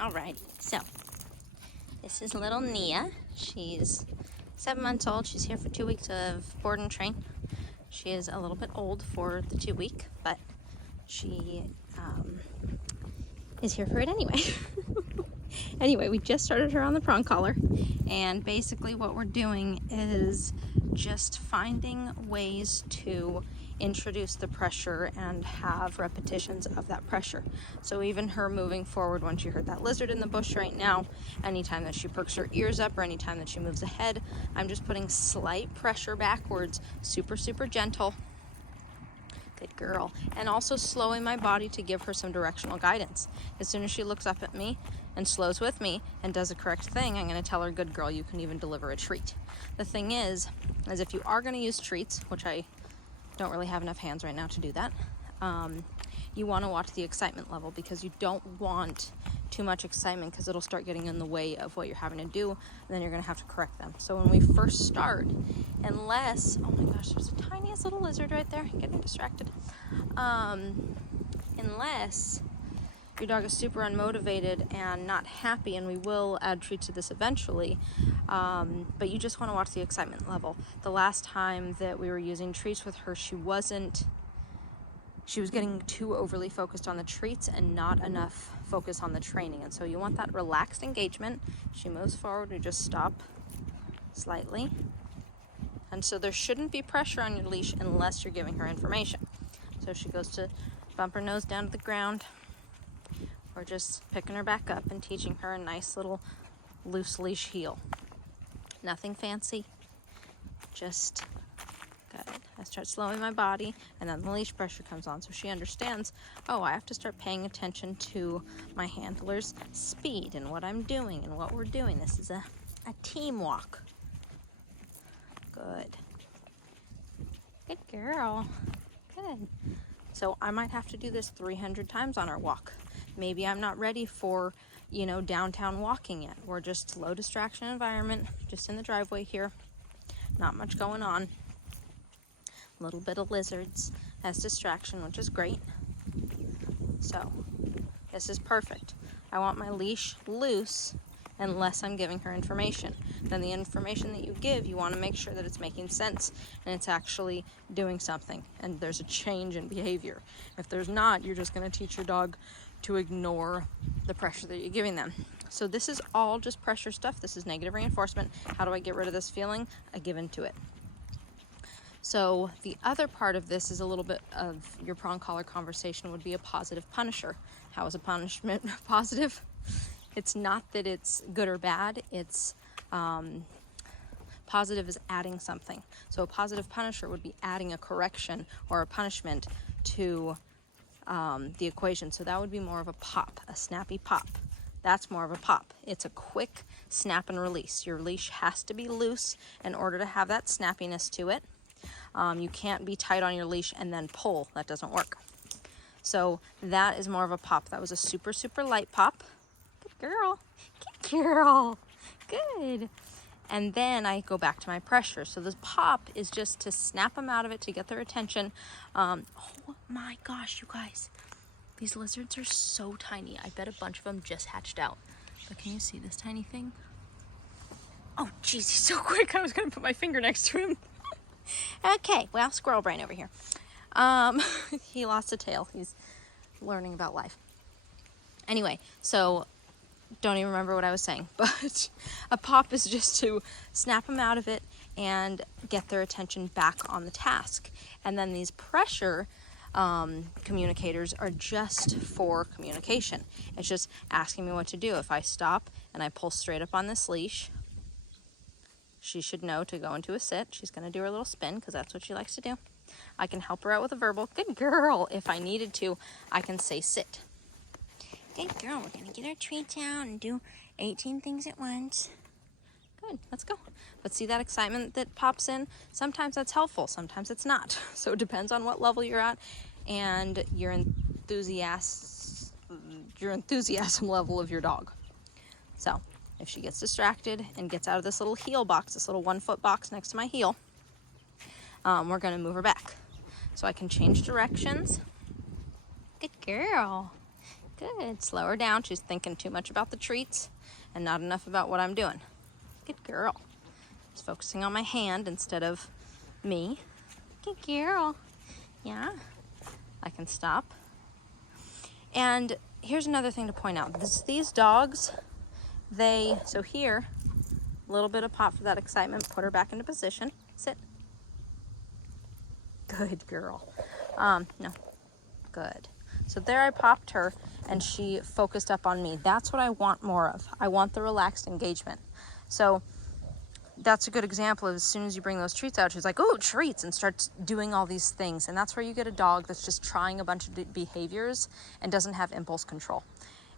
Alright, so this is little Nia. She's 7 months old. She's here for 2 weeks of board and train. She is a little bit old for the 2 week, but she is here for it anyway. Anyway, we just started her on the prong collar, and basically what we're doing is just finding ways to introduce the pressure and have repetitions of that pressure. So even her moving forward, when she heard that lizard in the bush right now, anytime that she perks her ears up or anytime that she moves ahead, I'm just putting slight pressure backwards, super gentle. Good girl. And also slowing my body to give her some directional guidance. As soon as she looks up at me and slows with me and does the correct thing, I'm going to tell her, good girl, you can even deliver a treat. The thing is if you are going to use treats, which I don't really have enough hands right now to do that, you want to watch the excitement level, because you don't want too much excitement, because it'll start getting in the way of what you're having to do, and then you're going to have to correct them. So when we first start, unless, oh my gosh, there's the tiniest little lizard right there, getting distracted, unless your dog is super unmotivated and not happy, and we will add treats to this eventually, but you just want to watch the excitement level. The last time that we were using treats with her, she was getting too overly focused on the treats and not enough focus on the training. And so you want that relaxed engagement. She moves forward, we just stop slightly. And so there shouldn't be pressure on your leash unless you're giving her information. So she goes to bump her nose down to the ground. We're just picking her back up and teaching her a nice little loose leash heel. Nothing fancy, just good. I start slowing my body, and then the leash pressure comes on, so she understands, oh, I have to start paying attention to my handler's speed and what I'm doing and what we're doing. This is a team walk. Good. Good girl. Good. So I might have to do this 300 times on our walk. Maybe I'm not ready for, downtown walking yet. We're just low distraction environment, just in the driveway here. Not much going on. A little bit of lizards as distraction, which is great. So this is perfect. I want my leash loose unless I'm giving her information. Then the information that you give, you want to make sure that it's making sense and it's actually doing something, and there's a change in behavior. If there's not, you're just going to teach your dog to ignore the pressure that you're giving them. So this is all just pressure stuff. This is negative reinforcement. How do I get rid of this feeling? I give into it. So the other part of this is a little bit of your prong collar conversation would be a positive punisher. How is a punishment positive? It's not that it's good or bad. It's positive is adding something. So a positive punisher would be adding a correction or a punishment to the equation. So that would be more of a pop, a snappy pop. That's more of a pop. It's a quick snap and release. Your leash has to be loose in order to have that snappiness to it. You can't be tight on your leash and then pull. That doesn't work. So that is more of a pop. That was a super light pop. Good girl. Good girl. Good. And then I go back to my pressure. So this pop is just to snap them out of it, to get their attention. Oh my gosh, you guys. These lizards are so tiny. I bet a bunch of them just hatched out. But can you see this tiny thing? Oh, geez, he's so quick. I was going to put my finger next to him. Okay, well, squirrel brain over here. He lost a tail. He's learning about life. Anyway, so don't even remember what I was saying, but a pop is just to snap them out of it and get their attention back on the task. And then these pressure communicators are just for communication. It's just asking me what to do. If I stop and I pull straight up on this leash, she should know to go into a sit. She's going to do her little spin because that's what she likes to do. I can help her out with a verbal. Good girl. If I needed to, I can say sit. Good girl. We're going to get our treats out and do 18 things at once. Good. Let's go. But see that excitement that pops in? Sometimes that's helpful. Sometimes it's not. So it depends on what level you're at and your enthusiasm level of your dog. So if she gets distracted and gets out of this little heel box, this little 1 foot box next to my heel, we're going to move her back. So I can change directions. Good girl. Good. Slow her down. She's thinking too much about the treats and not enough about what I'm doing. Good girl. Just focusing on my hand instead of me. Good girl. Yeah. I can stop. And here's another thing to point out. These dogs, so here, a little bit of pop for that excitement. Put her back into position. Sit. Good girl. No. Good. So there I popped her and she focused up on me. That's what I want more of. I want the relaxed engagement. So that's a good example of as soon as you bring those treats out, she's like, oh, treats, and starts doing all these things. And that's where you get a dog that's just trying a bunch of behaviors and doesn't have impulse control.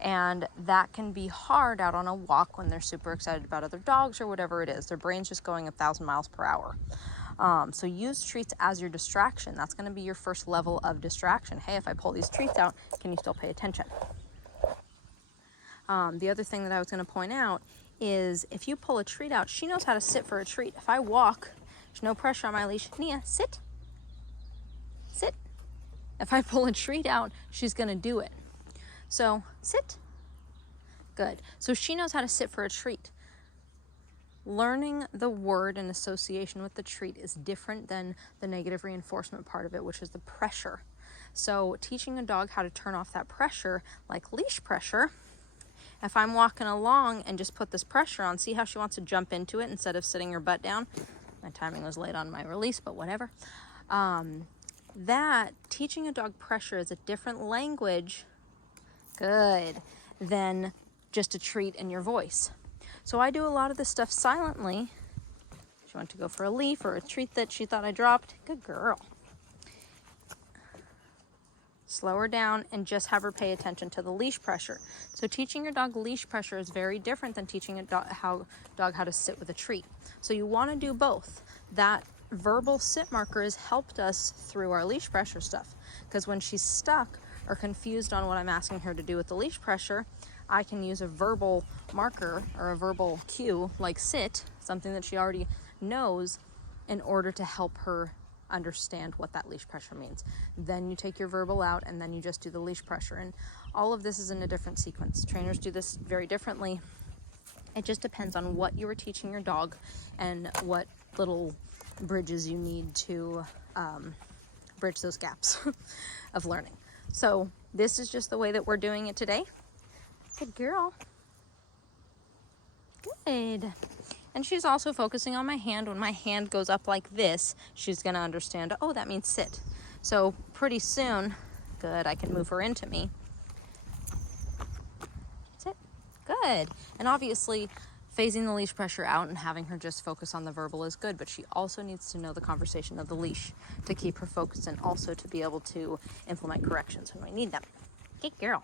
And that can be hard out on a walk when they're super excited about other dogs or whatever it is. Their brain's just going 1,000 miles per hour. So use treats as your distraction. That's going to be your first level of distraction. Hey, if I pull these treats out, can you still pay attention? The other thing that I was going to point out is if you pull a treat out, she knows how to sit for a treat. If I walk, there's no pressure on my leash. Nia, sit. Sit. If I pull a treat out, she's going to do it. So sit. Good. So she knows how to sit for a treat. Learning the word in association with the treat is different than the negative reinforcement part of it, which is the pressure. So teaching a dog how to turn off that pressure, like leash pressure, if I'm walking along and just put this pressure on, see how she wants to jump into it instead of sitting her butt down? My timing was late on my release, but whatever. That teaching a dog pressure is a different language, good, than just a treat in your voice. So I do a lot of this stuff silently. She went to go for a leaf or a treat that she thought I dropped. Good girl. Slow her down and just have her pay attention to the leash pressure. So teaching your dog leash pressure is very different than teaching a dog how to sit with a treat. So you want to do both. That verbal sit marker has helped us through our leash pressure stuff, because when she's stuck or confused on what I'm asking her to do with the leash pressure, I can use a verbal marker or a verbal cue like sit, something that she already knows, in order to help her understand what that leash pressure means. Then you take your verbal out and then you just do the leash pressure. And all of this is in a different sequence. Trainers do this very differently. It just depends on what you are teaching your dog and what little bridges you need to bridge those gaps of learning. So this is just the way that we're doing it today. Good girl. Good. And she's also focusing on my hand. When my hand goes up like this, she's going to understand, oh, that means sit. So pretty soon, good, I can move her into me. Sit. Good. And obviously, phasing the leash pressure out and having her just focus on the verbal is good, but she also needs to know the conversation of the leash to keep her focused and also to be able to implement corrections when we need them. Good girl.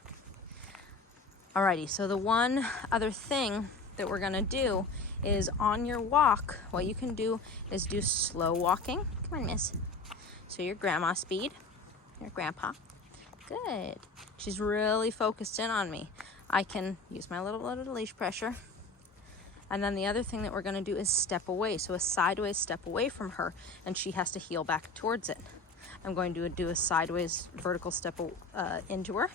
Alrighty, so the one other thing that we're gonna do is on your walk, what you can do is do slow walking. Come on, miss. So your grandma speed, your grandpa. Good. She's really focused in on me. I can use my little bit of leash pressure. And then the other thing that we're gonna do is step away. So a sideways step away from her, and she has to heel back towards it. I'm going to do a sideways vertical step into her.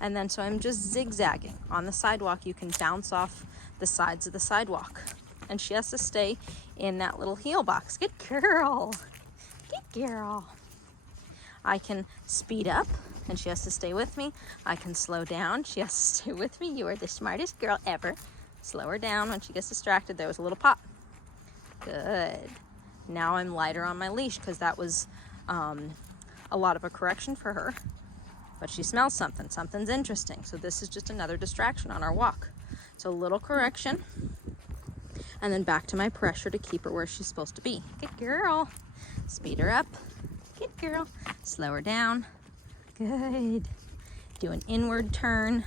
And then so I'm just zigzagging. On the sidewalk, you can bounce off the sides of the sidewalk. And she has to stay in that little heel box. Good girl. Good girl. I can speed up and she has to stay with me. I can slow down. She has to stay with me. You are the smartest girl ever. Slow her down when she gets distracted. There was a little pop. Good. Now I'm lighter on my leash because that was a lot of a correction for her. But she smells something. Something's interesting. So this is just another distraction on our walk. So a little correction. And then back to my pressure to keep her where she's supposed to be. Good girl. Speed her up. Good girl. Slow her down. Good. Do an inward turn.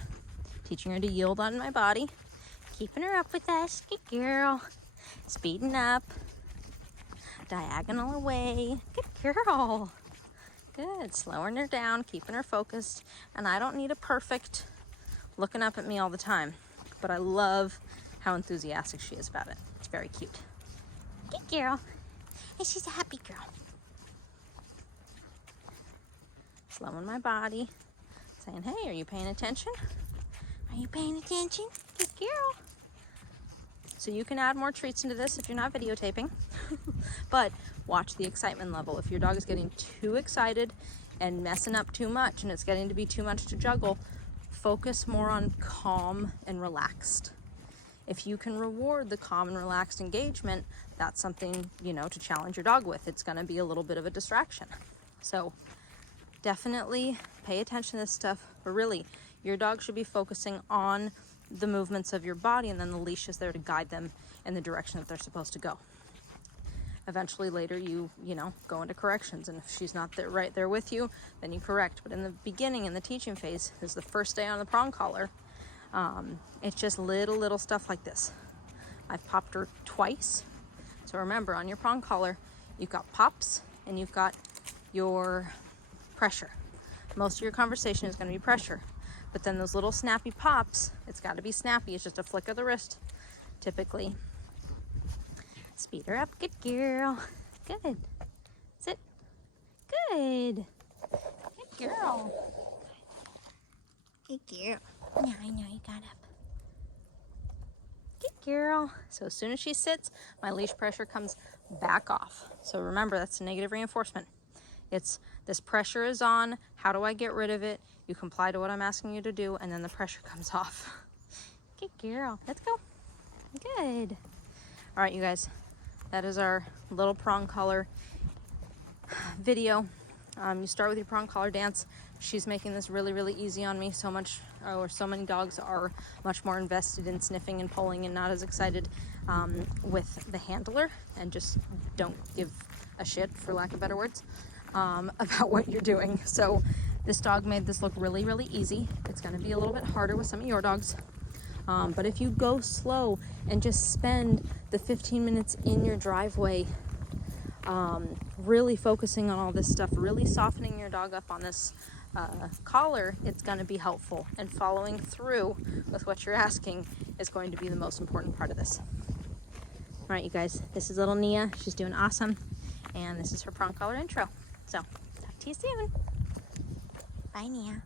Teaching her to yield on my body. Keeping her up with us. Good girl. Speeding up. Diagonal away. Good girl. Good. Slowing her down, keeping her focused. And I don't need a perfect looking up at me all the time. But I love how enthusiastic she is about it. It's very cute. Good girl. And she's a happy girl. Slowing my body. saying, hey, are you paying attention? Are you paying attention? Good girl. So you can add more treats into this if you're not videotaping, but watch the excitement level. If your dog is getting too excited and messing up too much and it's getting to be too much to juggle, focus more on calm and relaxed. If you can reward the calm and relaxed engagement, that's something, you know, to challenge your dog with. It's going to be a little bit of a distraction. So definitely pay attention to this stuff, but really your dog should be focusing on the movements of your body, and then the leash is there to guide them in the direction that they're supposed to go. Eventually later you know, go into corrections, and if she's not there, right there with you, then you correct. But in the beginning, in the teaching phase, is the first day on the prong collar. It's just little stuff like this. I've popped her twice. So remember, on your prong collar, you've got pops and you've got your pressure. Most of your conversation is going to be pressure. But then those little snappy pops, it's got to be snappy. It's just a flick of the wrist, typically. Speed her up. Good girl. Good. Sit. Good. Good girl. Good girl. Yeah, I know you got up. Good girl. So as soon as she sits, my leash pressure comes back off. So remember, that's negative reinforcement. It's this pressure is on. How do I get rid of it? You comply to what I'm asking you to do, and then the pressure comes off. Good girl. Let's go. Good. All right, you guys. That is our little prong collar video. You start with your prong collar dance. She's making this really easy on me. So many dogs are much more invested in sniffing and pulling and not as excited with the handler, and just don't give a shit, for lack of better words, about what you're doing. So this dog made this look really easy. It's going to be a little bit harder with some of your dogs. But if you go slow and just spend the 15 minutes in your driveway really focusing on all this stuff, really softening your dog up on this collar, it's going to be helpful. And following through with what you're asking is going to be the most important part of this. All right, you guys, this is little Nia. She's doing awesome. And this is her prong collar intro. So, talk to you soon. Bye, Nia.